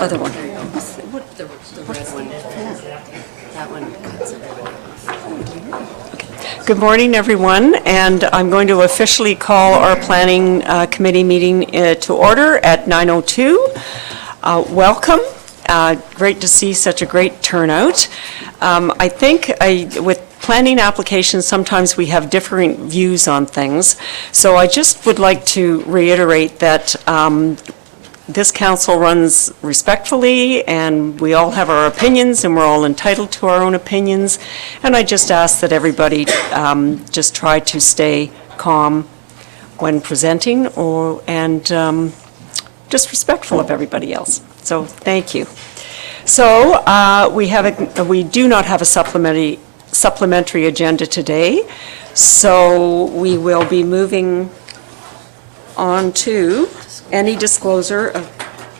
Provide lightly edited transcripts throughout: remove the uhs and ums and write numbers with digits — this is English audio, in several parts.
other one. The red one. That one cuts everybody off. Good morning, everyone, and I'm going to officially call our Planning Committee meeting to order at 9:02. Welcome. Great to see such a great turnout. I think with planning applications, sometimes we have differing views on things, so I just would like to reiterate that this council runs respectfully, and we all have our opinions, and we're all entitled to our own opinions. And I just ask that everybody just try to stay calm when presenting, and just respectful of everybody else. So thank you. So we do not have a supplementary agenda today, so we will be moving on to any disclosure of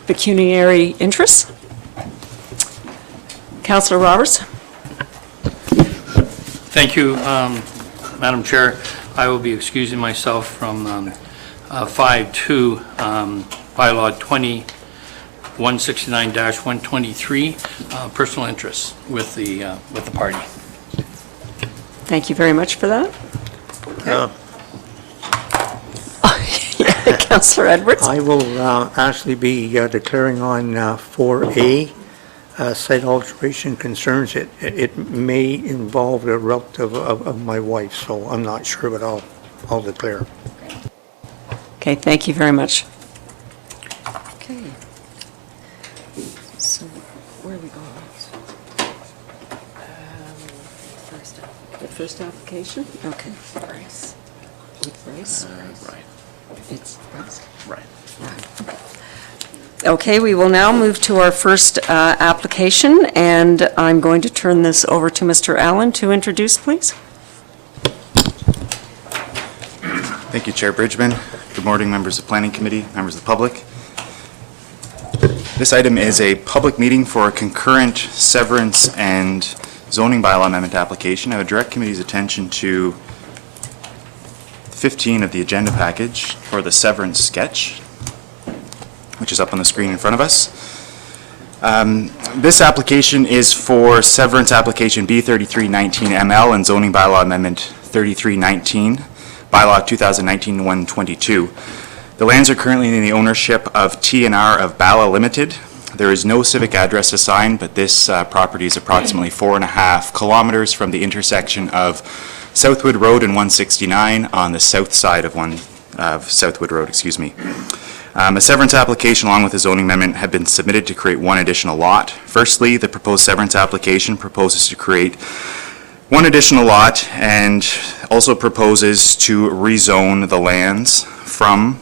pecuniary interests. Councillor Roberts. Thank you, Madam Chair. I will be excusing myself from 5.2 Bylaw 169-123 personal interests with the party. Thank you very much for that. Councillor Edwards. I will actually be declaring on 4A site alteration concerns. It may involve a relative of my wife, so I'm not sure, but I'll declare. Okay, thank you very much. Okay. So where are we going? The first application? Okay. Bryce. With Bryce? Right. It's Bryce? Right. Okay, we will now move to our first application, and I'm going to turn this over to Mr. Allen to introduce, please. Thank you, Chair Bridgman. Good morning, members of the Planning Committee, members of the public. This item is a public meeting for a concurrent severance and zoning bylaw amendment application. I would direct committee's attention to 15 of the agenda package for the severance sketch, which is up on the screen in front of us. This application is for severance application B3319ML and zoning bylaw amendment 3319, bylaw 2019-122. The lands are currently in the ownership of T&R of Bala Limited. There is no civic address assigned, but this property is approximately 4.5 kilometers from the intersection of Southwood Road and 169 on the south side of Southwood Road, excuse me. A severance application along with a zoning amendment have been submitted to create one additional lot. Firstly, the proposed severance application proposes to create one additional lot and also proposes to rezone the lands from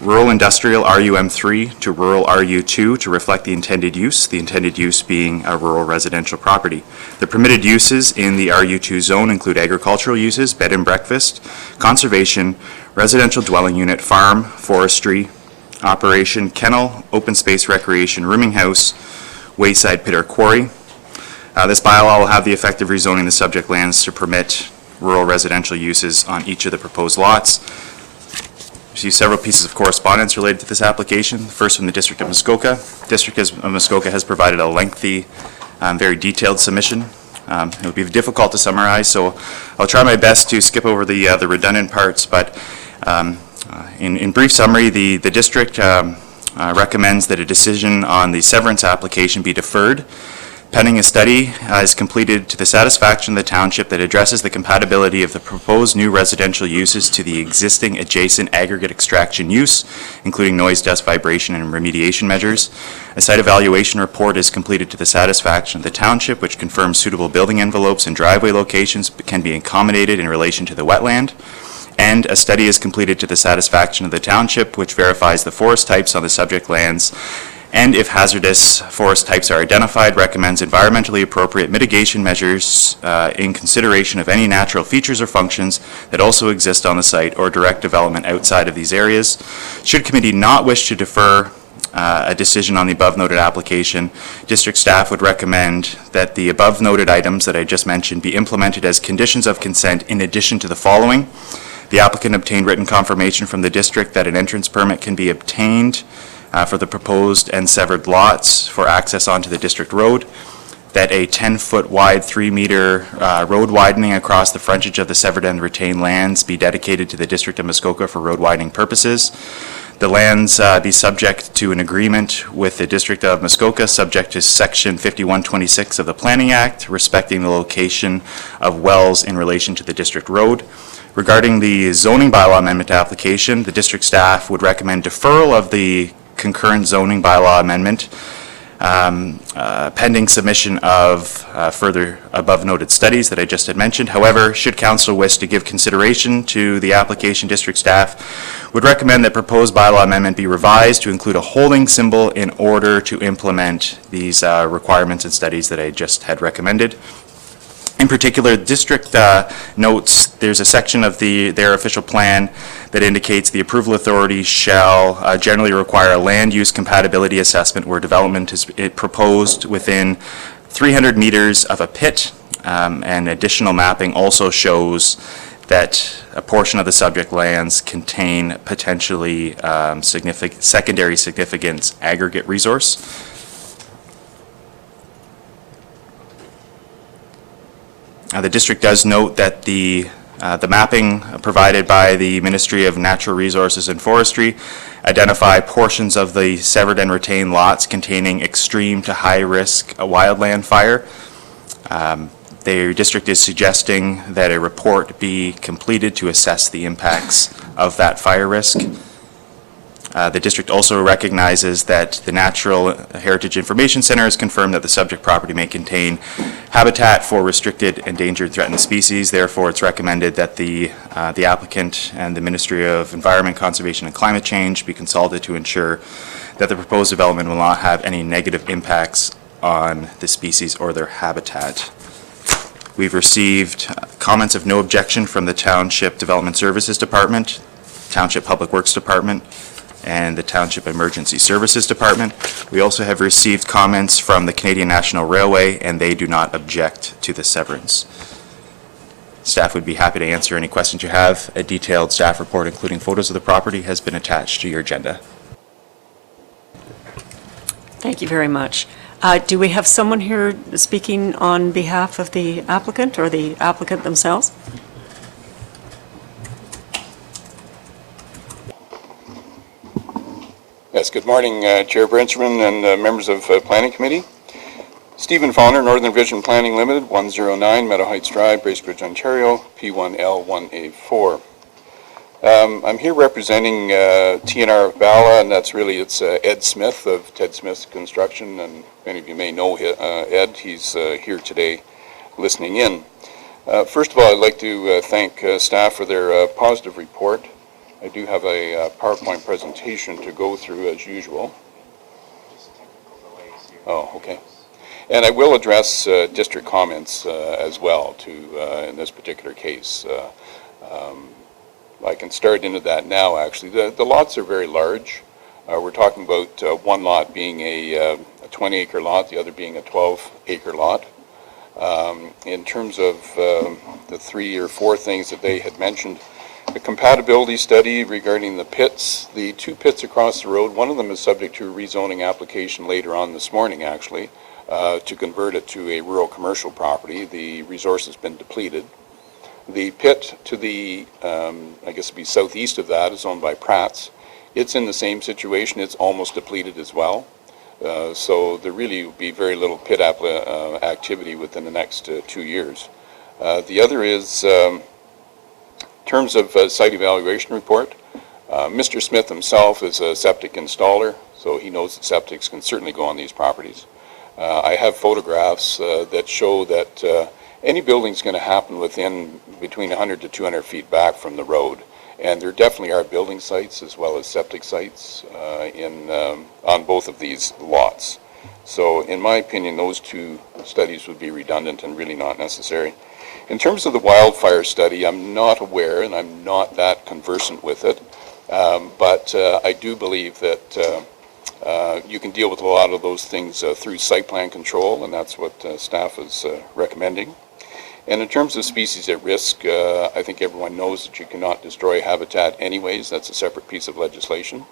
rural industrial RUM3 to rural RU2 to reflect the intended use being a rural residential property. The permitted uses in the RU2 zone include agricultural uses, bed and breakfast, conservation, residential dwelling unit, farm, forestry, operation, kennel, open space recreation, rooming house, wayside pit or quarry. This bylaw will have the effect of rezoning the subject lands to permit rural residential uses on each of the proposed lots. Received several pieces of correspondence related to this application. The first from the District of Muskoka. District of Muskoka has provided a lengthy, very detailed submission. It would be difficult to summarize, so I'll try my best to skip over the redundant parts, but in brief summary, the district recommends that a decision on the severance application be deferred pending a study is completed to the satisfaction of the township that addresses the compatibility of the proposed new residential uses to the existing adjacent aggregate extraction use, including noise, dust, vibration, and remediation measures. A site evaluation report is completed to the satisfaction of the township, which confirms suitable building envelopes and driveway locations can be accommodated in relation to the wetland. And a study is completed to the satisfaction of the township, which verifies the forest types on the subject lands, and if hazardous forest types are identified, recommends environmentally appropriate mitigation measures in consideration of any natural features or functions that also exist on the site or direct development outside of these areas. Should committee not wish to defer a decision on the above noted application, district staff would recommend that the above noted items that I just mentioned be implemented as conditions of consent in addition to the following. The applicant obtained written confirmation from the district that an entrance permit can be obtained for the proposed and severed lots for access onto the district road, that a 10-foot wide, 3-meter road widening across the frontage of the severed and retained lands be dedicated to the District of Muskoka for road widening purposes. The lands be subject to an agreement with the District of Muskoka, subject to Section 5126 of the Planning Act, respecting the location of wells in relation to the district road. Regarding the zoning bylaw amendment application, the district staff would recommend deferral of the concurrent zoning bylaw amendment pending submission of further above-noted studies that I just had mentioned. However, should council wish to give consideration to the application, district staff would recommend that proposed bylaw amendment be revised to include a holding symbol in order to implement these requirements and studies that I just had recommended. In particular, the district notes there's a section of their official plan that indicates the approval authority shall generally require a land use compatibility assessment where development is proposed within 300 meters of a pit, and additional mapping also shows that a portion of the subject lands contain potentially secondary significance aggregate resource. The district does note that the mapping provided by the Ministry of Natural Resources and Forestry identify portions of the severed and retained lots containing extreme to high risk wildland fire. The district is suggesting that a report be completed to assess the impacts of that fire risk. The district also recognizes that the Natural Heritage Information Center has confirmed that the subject property may contain habitat for restricted, endangered, threatened species. Therefore, it's recommended that the applicant and the Ministry of Environment, Conservation and Climate Change be consulted to ensure that the proposed development will not have any negative impacts on the species or their habitat. We've received comments of no objection from the Township Development Services Department, Township Public Works Department, and the Township Emergency Services Department. We also have received comments from the Canadian National Railway, and they do not object to the severance. Staff would be happy to answer any questions you have. A detailed staff report, including photos of the property, has been attached to your agenda. Thank you very much. Do we have someone here speaking on behalf of the applicant or the applicant themselves? Yes, good morning, Chair Brenchman and members of Planning Committee. Stephen Fauner, Northern Vision Planning Limited, 109 Meadow Heights Drive, Bracebridge, Ontario, P1L1A4. I'm here representing TNR of Bala, and it's Ed Smith of Ted Smith's Construction, and many of you may know Ed. He's here today listening in. First of all, I'd like to thank staff for their positive report. I do have a PowerPoint presentation to go through as usual. Oh, okay. And I will address district comments as well in this particular case. I can start into that now, actually. The lots are very large. We're talking about one lot being a 20-acre lot, the other being a 12-acre lot. In terms of the 3 or 4 things that they had mentioned, the compatibility study regarding the pits, the 2 pits across the road, one of them is subject to a rezoning application later on this morning, actually, to convert it to a rural commercial property. The resource has been depleted. The pit to the, I guess it'd be southeast of that, is owned by Pratt's. It's in the same situation. It's almost depleted as well. So there really will be very little pit activity within the next 2 years. The other is, in terms of site evaluation report, Mr. Smith himself is a septic installer, so he knows that septics can certainly go on these properties. I have photographs that show that any building's going to happen between 100 to 200 feet back from the road, and there definitely are building sites as well as septic sites on both of these lots. So in my opinion, those 2 studies would be redundant and really not necessary. In terms of the wildfire study, I'm not aware and I'm not that conversant with it, but I do believe that you can deal with a lot of those things through site plan control, and that's what staff is recommending. And in terms of species at risk, I think everyone knows that you cannot destroy habitat anyways. That's a separate piece of legislation.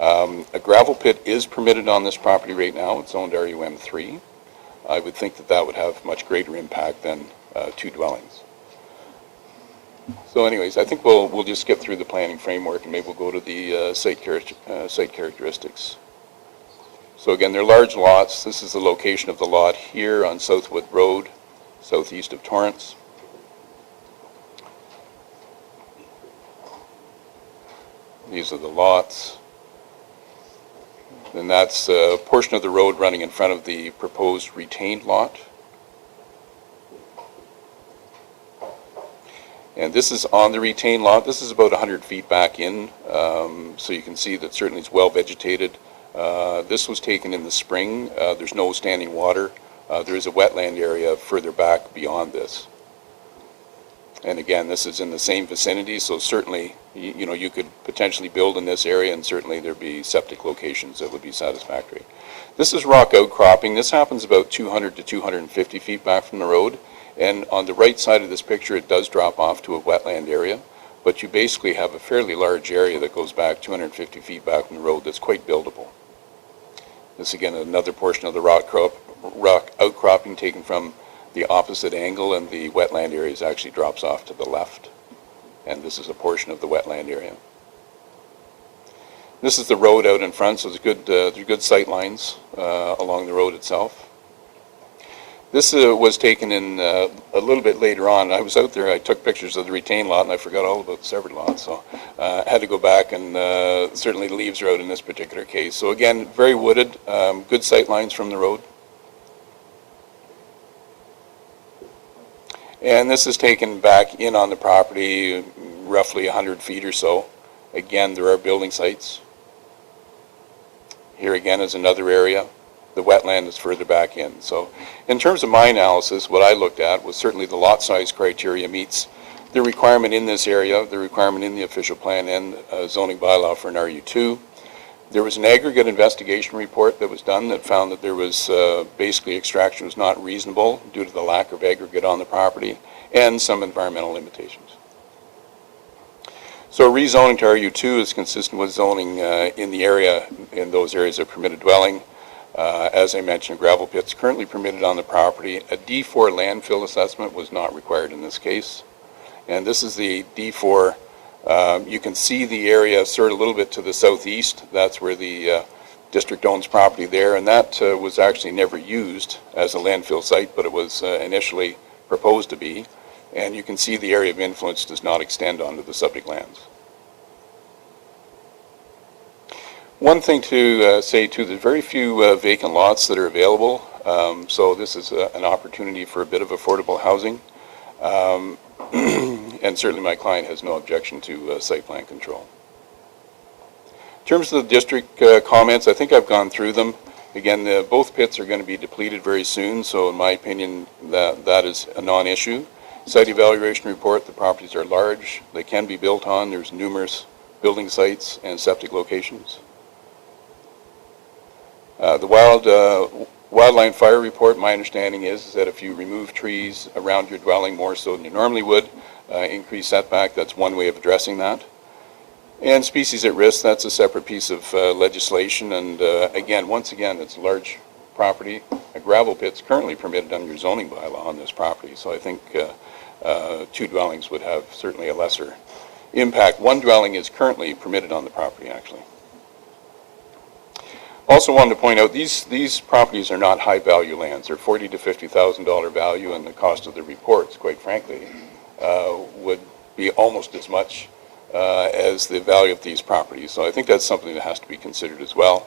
A gravel pit is permitted on this property right now. It's owned RUM 3. I would think that that would have much greater impact than 2 dwellings. So anyways, I think we'll just skip through the planning framework and maybe we'll go to the site characteristics. So again, they're large lots. This is the location of the lot here on Southwood Road, southeast of Torrance. These are the lots. And that's a portion of the road running in front of the proposed retained lot. And this is on the retained lot. This is about 100 feet back in, so you can see that certainly it's well vegetated. This was taken in the spring. There's no standing water. There is a wetland area further back beyond this. And again, this is in the same vicinity, so certainly, you know, you could potentially build in this area, and certainly there'd be septic locations that would be satisfactory. This is rock outcropping. This happens about 200 to 250 feet back from the road. And on the right side of this picture, it does drop off to a wetland area, but you basically have a fairly large area that goes back 250 feet back from the road that's quite buildable. This, again, another portion of the rock outcropping taken from the opposite angle, and the wetland area actually drops off to the left. And this is a portion of the wetland area. This is the road out in front, so there's good sight lines along the road itself. This was taken in a little bit later on. I was out there, I took pictures of the retained lot, and I forgot all about the severed lot, so I had to go back, and certainly the leaves are out in this particular case. So again, very wooded, good sight lines from the road. And this is taken back in on the property, roughly 100 feet or so. Again, there are building sites. Here again is another area. The wetland is further back in. So in terms of my analysis, what I looked at was certainly the lot size criteria meets the requirement in this area, the requirement in the official plan and zoning bylaw for an RU2. There was an aggregate investigation report that was done that found that there was basically extraction was not reasonable due to the lack of aggregate on the property and some environmental limitations. So rezoning to RU2 is consistent with zoning in the area, in those areas of permitted dwelling. As I mentioned, gravel pits currently permitted on the property. A D4 landfill assessment was not required in this case. And this is the D4. You can see the area sort of a little bit to the southeast. That's where the district owns property there. And that was actually never used as a landfill site, but it was initially proposed to be. And you can see the area of influence does not extend onto the subject lands. One thing to say too, there's very few vacant lots that are available, so this is an opportunity for a bit of affordable housing, and certainly my client has no objection to site plan control. In terms of the district comments, I think I've gone through them. Again, both pits are going to be depleted very soon, so in my opinion that is a non-issue. Site evaluation report, the properties are large, they can be built on, there's numerous building sites and septic locations. The wildland fire report, my understanding is that if you remove trees around your dwelling more so than you normally would, increase setback, that's one way of addressing that. And species at risk, that's a separate piece of legislation, and again, once again, it's a large property. A gravel pit's currently permitted under your zoning bylaw on this property, so I think 2 dwellings would have certainly a lesser impact. 1 dwelling is currently permitted on the property, actually. Also wanted to point out, these properties are not high-value lands. They're $40,000 to $50,000 value, and the cost of the reports, quite frankly, would be almost as much as the value of these properties. So I think that's something that has to be considered as well.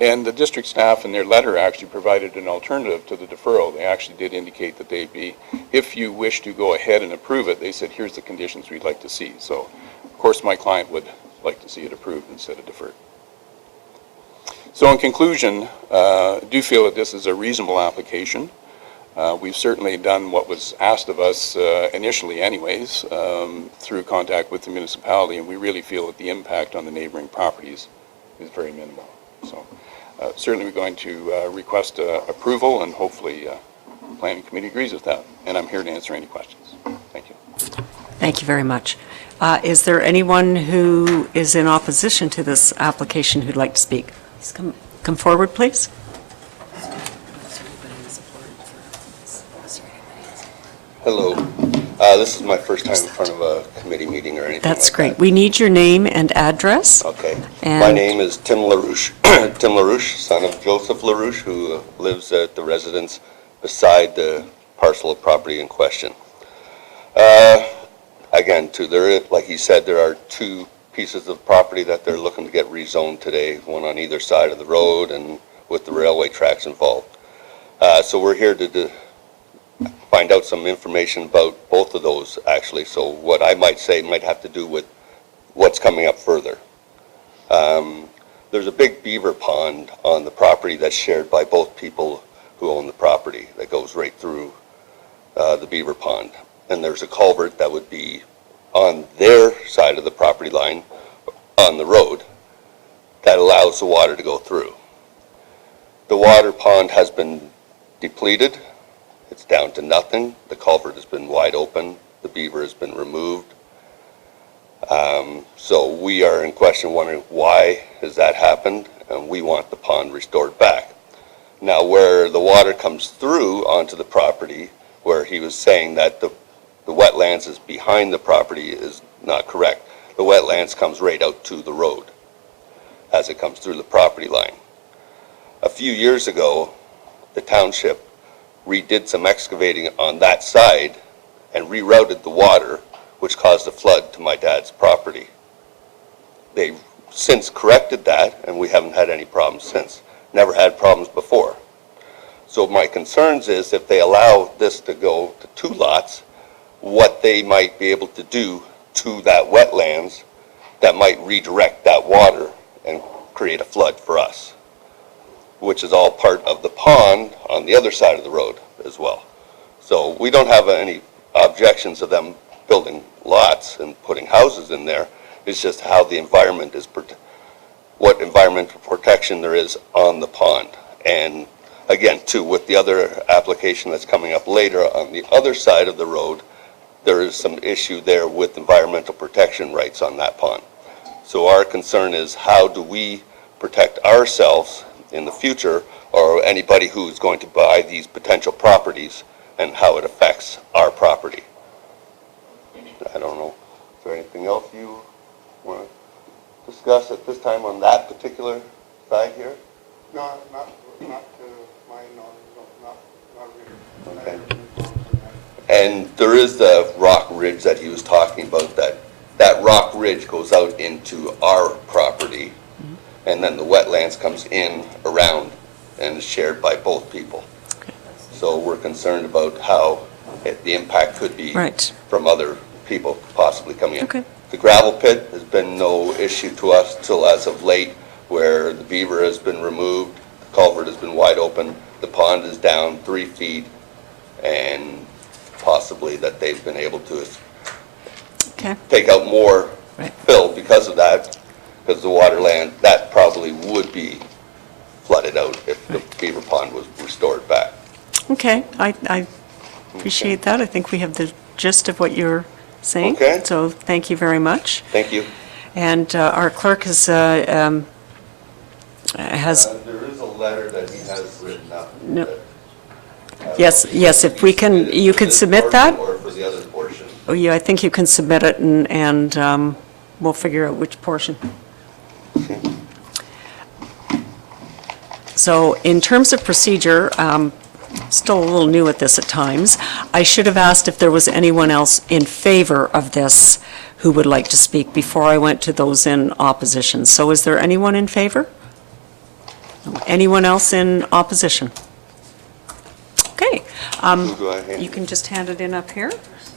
And the district staff in their letter actually provided an alternative to the deferral. They actually did indicate that they'd be, if you wish to go ahead and approve it, they said, here's the conditions we'd like to see. So, of course, my client would like to see it approved instead of deferred. So in conclusion, I do feel that this is a reasonable application. We've certainly done what was asked of us initially anyways, through contact with the municipality, and we really feel that the impact on the neighboring properties is very minimal. So certainly we're going to request approval, and hopefully the Planning Committee agrees with that. And I'm here to answer any questions. Thank you. Thank you very much. Is there anyone who is in opposition to this application who'd like to speak? Please come forward, please. Hello. This is my first time in front of a committee meeting or anything That's like great. that. We need your name and address. Okay. And- My name is Tim LaRouche. Tim LaRouche, son of Joseph LaRouche, who lives at the residence beside the parcel of property in question. Again, like he said, there are two pieces of property that they're looking to get rezoned today, one on either side of the road and with the railway tracks involved. So we're here to find out some information about both of those, actually. So what I might say might have to do with what's coming up further. There's a big beaver pond on the property that's shared by both people who own the property that goes right through the beaver pond. And there's a culvert that would be on their side of the property line on the road that allows the water to go through. The water pond has been depleted. It's down to nothing. The culvert has been wide open. The beaver has been removed. So we are in question wondering why has that happened, and we want the pond restored back. Now, where the water comes through onto the property, where he was saying that the wetlands is behind the property is not correct. The wetlands comes right out to the road as it comes through the property line. A few years ago, the township redid some excavating on that side and rerouted the water, which caused a flood to my dad's property. They've since corrected that, and we haven't had any problems since. Never had problems before. So my concerns is if they allow this to go to two lots, what they might be able to do to that wetlands that might redirect that water and create a flood for us, which is all part of the pond on the other side of the road as well. So we don't have any objections of them building lots and putting houses in there. It's just how the environment is, what environmental protection there is on the pond. And again, too, with the other application that's coming up later on the other side of the road, there is some issue there with environmental protection rights on that pond. So our concern is how do we protect ourselves in the future, or anybody who's going to buy these potential properties, and how it affects our property. I don't know, is there anything else you want to discuss at this time on that particular side here? No, not to my knowledge, not really. Okay. And there is the rock ridge that he was talking about, that rock ridge goes out into our property, and then the wetlands comes in around and is shared by both people. So we're concerned about how the impact could be Right. from other people possibly coming in. Okay. The gravel pit has been no issue to us till as of late, where the beaver has been removed, the culvert has been wide open, the pond is down 3 feet, and possibly that they've been able to Okay. take out more Right. fill because of that, because the water land, that probably would be flooded out if the beaver pond was restored back. Okay, I appreciate that. I think we have the gist of what you're saying. Okay. So thank you very much. Thank you. And our clerk has, There is a letter that he has written up. No. Yes, if we can, you can submit that? Or for the other portion. Oh, yeah, I think you can submit it, and we'll figure out which portion. So in terms of procedure, still a little new at this at times, I should have asked if there was anyone else in favor of this who would like to speak before I went to those in opposition. So is there anyone in favor? Anyone else in opposition? Okay. Who do I hand You it? can just hand it in up here,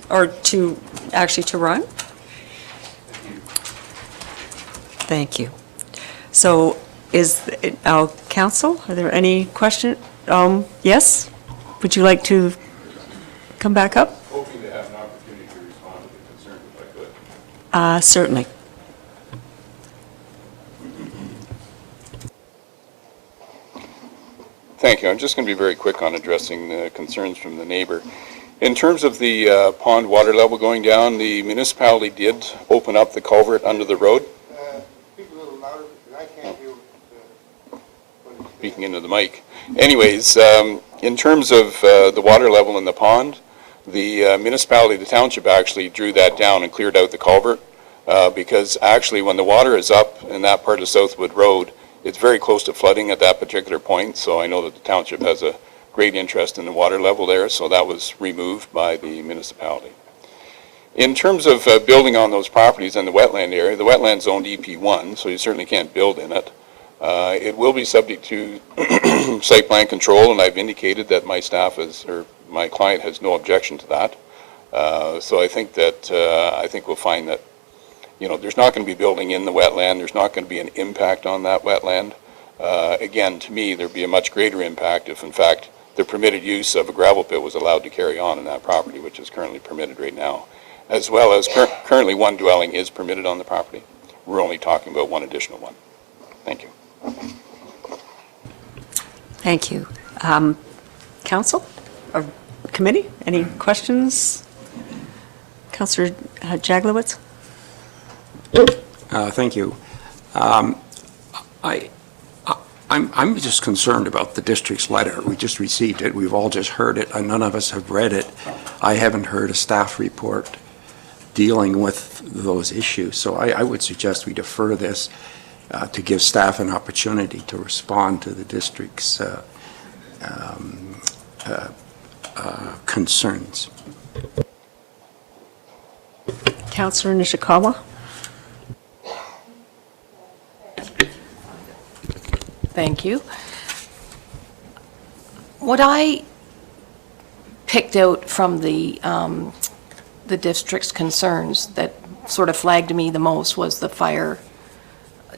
or actually to Ron. Thank you. So council, are there any questions? Yes? Would you like to come back up? Hoping to have an opportunity to respond to the concerns if I could. Certainly. Thank you. I'm just going to be very quick on addressing the concerns from the neighbor. In terms of the pond water level going down, the municipality did open up the culvert under the road. Speak a little louder because I can't hear what it's Speaking into the mic. Anyways, in terms of the water level in the pond, the municipality, the township actually drew that down and cleared out the culvert because actually when the water is up in that part of Southwood Road, it's very close to flooding at that particular point. So I know that the township has a great interest in the water level there, so that was removed by the municipality. In terms of building on those properties in the wetland area, the wetland's zoned EP1, so you certainly can't build in it. It will be subject to site plan control, and I've indicated that my staff or my client has no objection to that. So I think that, we'll find that, there's not going to be building in the wetland, there's not going to be an impact on that wetland. Again, to me, there'd be a much greater impact if, in fact, the permitted use of a gravel pit was allowed to carry on in that property, which is currently permitted right now, as well as currently one dwelling is permitted on the property. We're only talking about one additional one. Thank you. Thank you. Council or committee, any questions? Councillor Jaglowitz? Thank you. I'm just concerned about the district's letter. We just received it. We've all just heard it, and none of us have read it. I haven't heard a staff report dealing with those issues. So I would suggest we defer this to give staff an opportunity to respond to the district's concerns. Councillor Nishikawa? Thank you. What I picked out from the district's concerns that sort of flagged me the most was the fire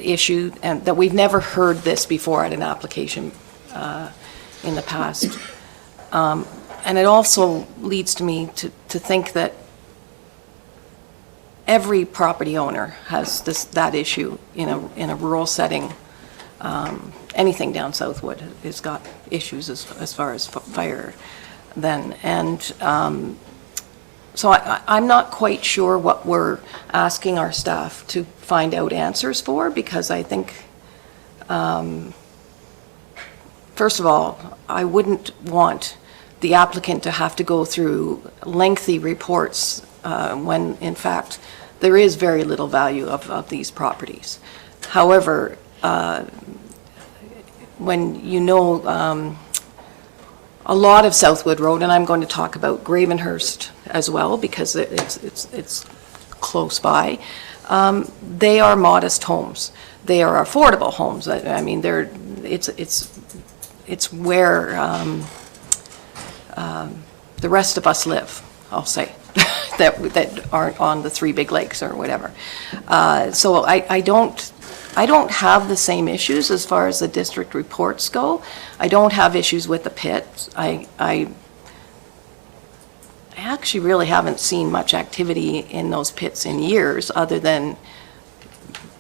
issue, and that we've never heard this before at an application in the past. And it also leads me to think that every property owner has that issue in a rural setting. Anything down Southwood has got issues as far as fire then. And so I'm not quite sure what we're asking our staff to find out answers for, because I think, first of all, I wouldn't want the applicant to have to go through lengthy reports when, in fact, there is very little value of these properties. However, when a lot of Southwood Road, and I'm going to talk about Gravenhurst as well because it's close by, they are modest homes. They are affordable homes. I mean, it's where the rest of us live, I'll say, that aren't on the three big lakes or whatever. So I don't have the same issues as far as the district reports go. I don't have issues with the pit. I actually really haven't seen much activity in those pits in years, other than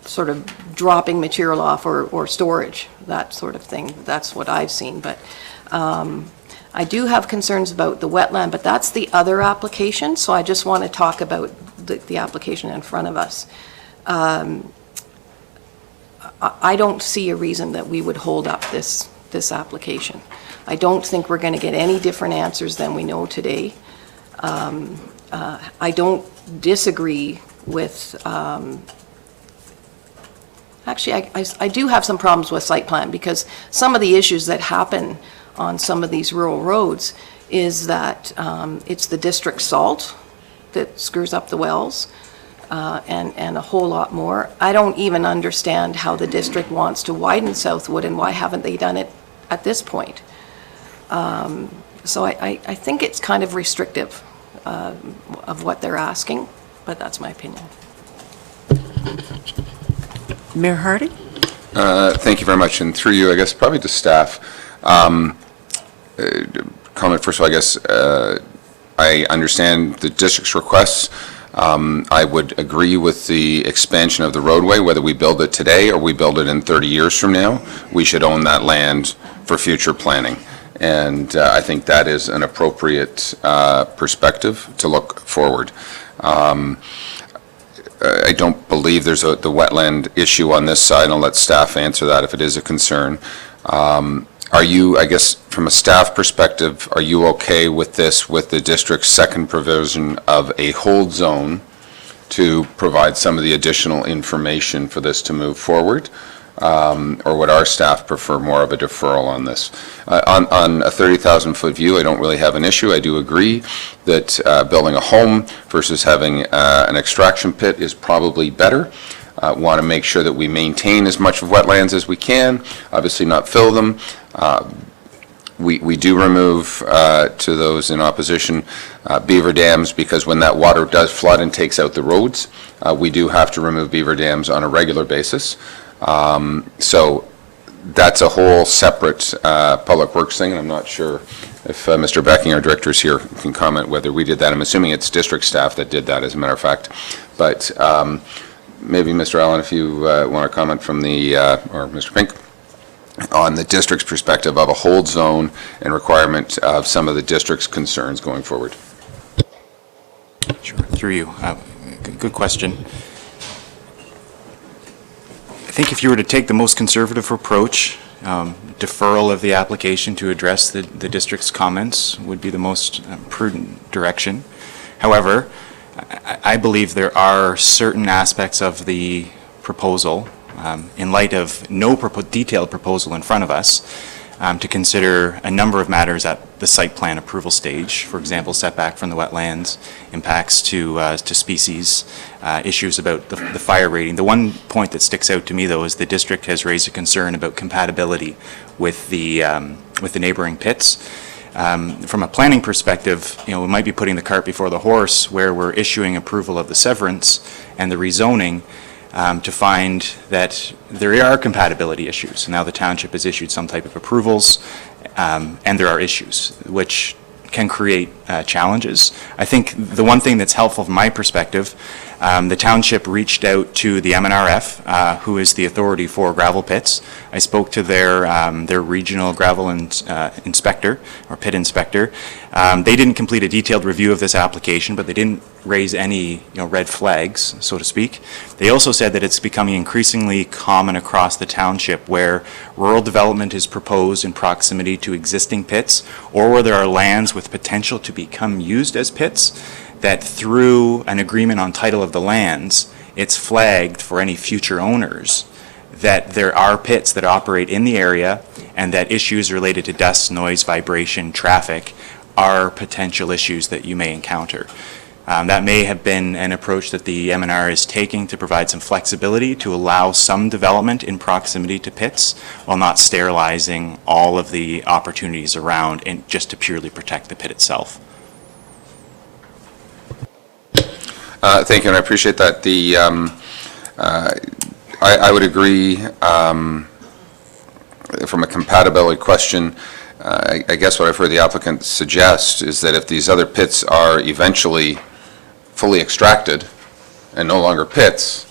sort of dropping material off or storage, that sort of thing. That's what I've seen. But I do have concerns about the wetland, but that's the other application, so I just want to talk about the application in front of us. I don't see a reason that we would hold up this application. I don't think we're going to get any different answers than we know today. I don't disagree with, actually, I do have some problems with site plan, because some of the issues that happen on some of these rural roads is that it's the district salt that screws up the wells. And a whole lot more. I don't even understand how the district wants to widen Southwood, and why haven't they done it at this point? So I think it's kind of restrictive of what they're asking, but that's my opinion. Mayor Hardy? Thank you very much, and through you, I guess, probably to staff. Comment first of all, I guess, I understand the district's requests. I would agree with the expansion of the roadway, whether we build it today or we build it in 30 years from now. We should own that land for future planning. And I think that is an appropriate perspective to look forward. I don't believe there's the wetland issue on this side. I'll let staff answer that if it is a concern. Are you, I guess, from a staff perspective, are you okay with this, with the district's second provision of a hold zone to provide some of the additional information for this to move forward? Or would our staff prefer more of a deferral on this? On a 30,000-foot view, I don't really have an issue. I do agree that building a home versus having an extraction pit is probably better. Want to make sure that we maintain as much of wetlands as we can, obviously not fill them. We do remove, to those in opposition, beaver dams, because when that water does flood and takes out the roads, we do have to remove beaver dams on a regular basis. So that's a whole separate public works thing, and I'm not sure if Mr. Becking, our director, is here, can comment whether we did that. I'm assuming it's district staff that did that, as a matter of fact. But maybe, Mr. Allen, if you want to comment from the, or Mr. Pink, on the district's perspective of a hold zone and requirement of some of the district's concerns going forward. Sure, through you. Good question. I think if you were to take the most conservative approach, deferral of the application to address the district's comments would be the most prudent direction. However, I believe there are certain aspects of the proposal, in light of no detailed proposal in front of us, to consider a number of matters at the site plan approval stage. For example, setback from the wetlands, impacts to species, issues about the fire rating. The one point that sticks out to me, though, is the district has raised a concern about compatibility with the neighboring pits. From a planning perspective, we might be putting the cart before the horse, where we're issuing approval of the severance and the rezoning to find that there are compatibility issues. Now the township has issued some type of approvals, and there are issues which can create challenges. I think the one thing that's helpful from my perspective, the township reached out to the MNRF, who is the authority for gravel pits. I spoke to their regional gravel inspector, or pit inspector. They didn't complete a detailed review of this application, but they didn't raise any red flags, so to speak. They also said that it's becoming increasingly common across the township where rural development is proposed in proximity to existing pits, or where there are lands with potential to become used as pits, that through an agreement on title of the lands, it's flagged for any future owners that there are pits that operate in the area, and that issues related to dust, noise, vibration, traffic are potential issues that you may encounter. That may have been an approach that the MNR is taking to provide some flexibility to allow some development in proximity to pits while not sterilizing all of the opportunities around, and just to purely protect the pit itself. Thank you, and I appreciate that. I would agree from a compatibility question. I guess what I've heard the applicant suggest is that if these other pits are eventually fully extracted and no longer pits,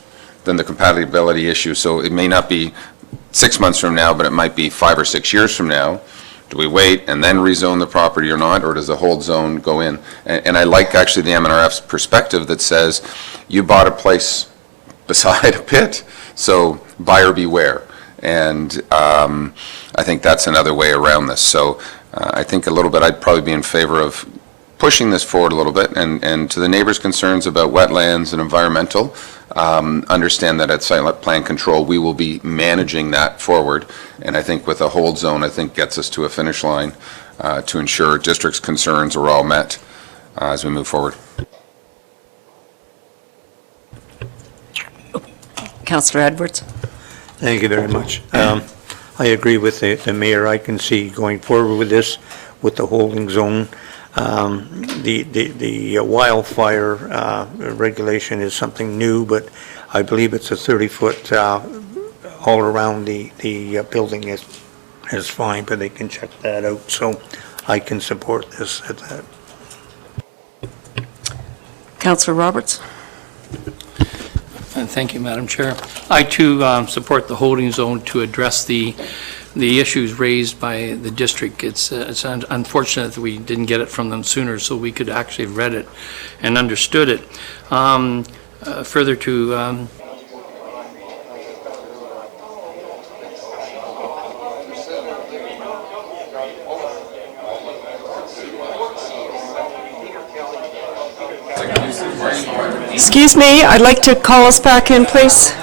then the compatibility issue, so it may not be 6 months from now, but it might be 5 or 6 years from now. Do we wait and then rezone the property or not, or does the hold zone go in? And I like actually the MNRF's perspective that says, you bought a place beside a pit, so buyer beware. And I think that's another way around this. So I think a little bit, I'd probably be in favor of pushing this forward a little bit, and to the neighbors' concerns about wetlands and environmental, understand that at site plan control, we will be managing that forward. And I think with a hold zone, I think gets us to a finish line to ensure district's concerns are all met as we move forward. Councillor Edwards. Thank you very much. I agree with the mayor. I can see going forward with this, with the holding zone. The wildfire regulation is something new, but I believe it's a 30-foot all around the building is fine, but they can check that out. So I can support this at that. Councillor Roberts. Thank you, Madam Chair. I, too, support the holding zone to address the the issues raised by the district. It's unfortunate that we didn't get it from them sooner, so we could actually have read it and understood it. Further to Excuse me, I'd like to call us back in, please.